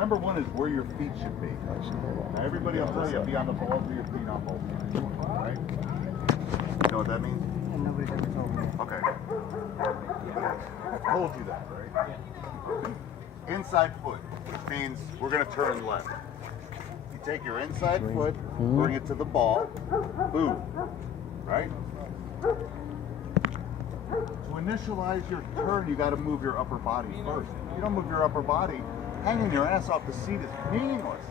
number one is where your feet should be. Now everybody will tell you be on the balls of your feet on both sides. Right? You know what that means? And nobody's ever told me. Okay. I told you that, right? Inside foot, which means we're going to turn left. You take your inside foot, bring it to the ball, boom, right? To initialize your turn, you got to move your upper body first. If you don't move your upper body, hanging your ass off the seat is meaningless,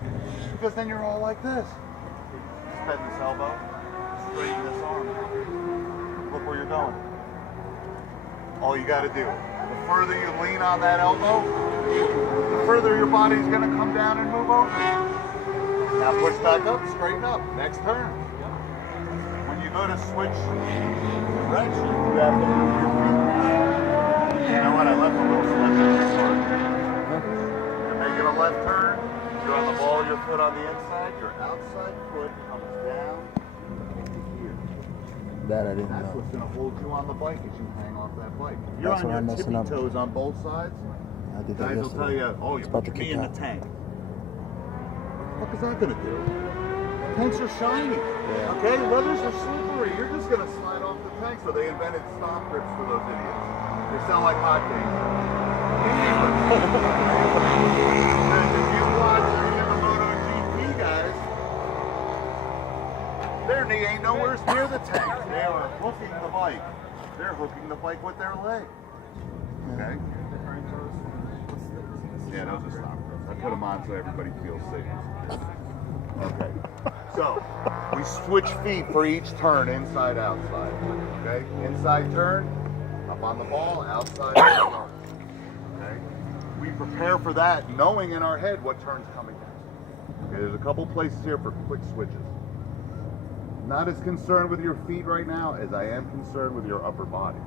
because then you're all like this. Just bend this elbow, straighten this arm. Look where you're going. All you got to do. The further you lean on that elbow, the further your body's going to come down and move over. Now push back up, straighten up. Next turn. When you go to switch direction, you have to move your feet. You know what? I left a little slip in this part. You're making a left turn. You're on the ball, your foot on the inside. Your outside foot comes down into here. That I didn't That's know. what's going to hold you on the bike as you hang off that bike. If you're That's what on I'm your messing tippy up. toes on both sides, I did that guys will yesterday. tell you, oh, you It's about put to me kick in the out. tank. What the fuck is that going to do? Tanks are shiny. Yeah. Okay? Leathers are slippery. You're just going to slide off the tank. So they invented stop grips for those idiots. They sound like hotcakes. And if you watch any of the MotoGP guys, their knee ain't nowhere near the tank. They are hooking the bike. They're hooking the bike with their leg. Okay? Yeah, those are stop grips. I put them on so everybody feels safe. Okay. So, we switch feet for each turn, inside, outside. Okay? Inside turn, up on the ball, outside, turn. Okay? We prepare for that, knowing in our head what turn's coming next. Okay, there's a couple places here for quick switches. Not as concerned with your feet right now as I am concerned with your upper body.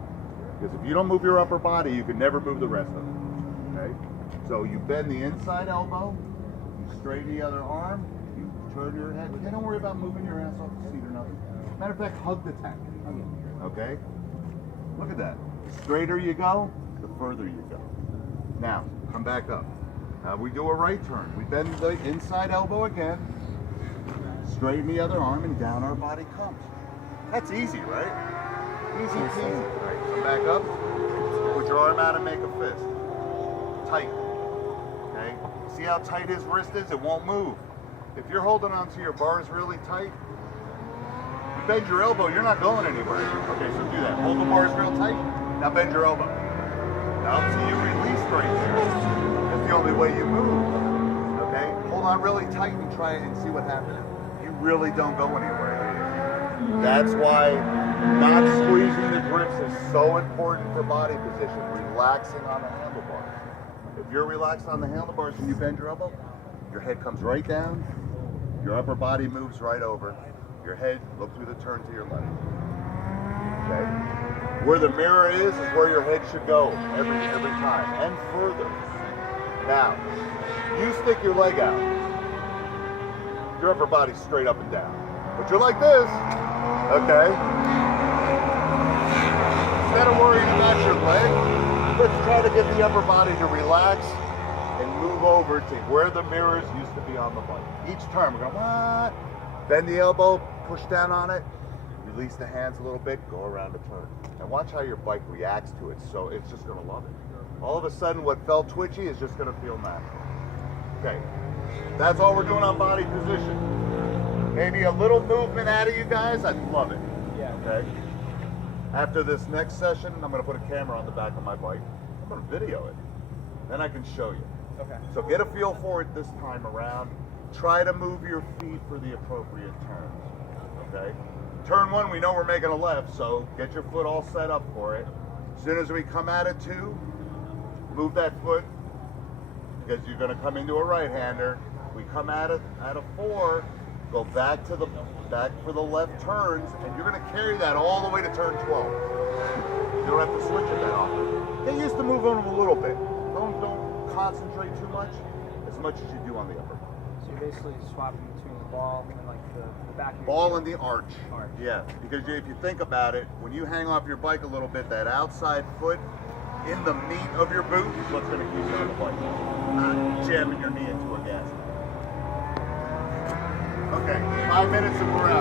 Because if you don't move your upper body, you can never move the rest of it. Okay? So you bend the inside elbow, you straighten the other arm, you turn your head. Okay, don't worry about moving your ass off the seat or nothing. Matter of fact, hug the tank. Okay? Look at that. The straighter you go, the further you go. Now, come back up. We do a right turn. We bend the inside elbow again, straighten the other arm, and down our body comes. That's easy, right? Easy peasy. Right, come back up, put your arm out and make a fist. Tight. Okay? See how tight his wrist is? It won't move. If you're holding onto your bars really tight, you bend your elbow, you're not going anywhere. Okay, so do that. Hold the bars real tight. Now bend your elbow. Now up to you, release right there. That's the only way you move. Okay? Hold on really tight and try it and see what happens. You really don't go anywhere. That's why not squeezing the grips is so important for body position. Relaxing on the handlebars. If you're relaxed on the handlebars and you bend your elbow, your head comes right down, your upper body moves right over, your head, look through the turn to your left. Okay? Where the mirror is where your head should go every time, and further. Now, you stick your leg out, your upper body's straight up and down. But you're like this, okay? Instead of worrying about your leg, let's try to get the upper body to relax and move over to where the mirrors used to be on the bike. Each turn, we're going, what? Bend the elbow, push down on it, release the hands a little bit, go around the turn. And watch how your bike reacts to it, so it's just going to love it. All of a sudden, what felt twitchy is just going to feel natural. Okay, that's all we're doing on body position. Maybe a little movement out of you guys, I'd love it. Yeah. Okay? After this next session, I'm going to put a camera on the back of my bike. I'm going to video it. Then I can show you. Okay. So get a feel for it this time around. Try to move your feet for the appropriate turns. Okay? Turn one, we know we're making a left, so get your foot all set up for it. As soon as we come out of two, move that foot, because you're going to come into a right-hander. We come out of four, go back for the left turns, and you're going to carry that all the way to turn 12. You don't have to switch it that often. Get used to moving them a little bit. Don't concentrate too much, as you do on the upper body. So you're basically swapping between the ball and like the back of your Ball heel. and the arch. Arch. Yeah, because if you think about it, when you hang off your bike a little bit, that outside foot in the meat of your boot is what's going to keep you on the bike. Not jamming your knee into it. Okay, 5 minutes and we're out.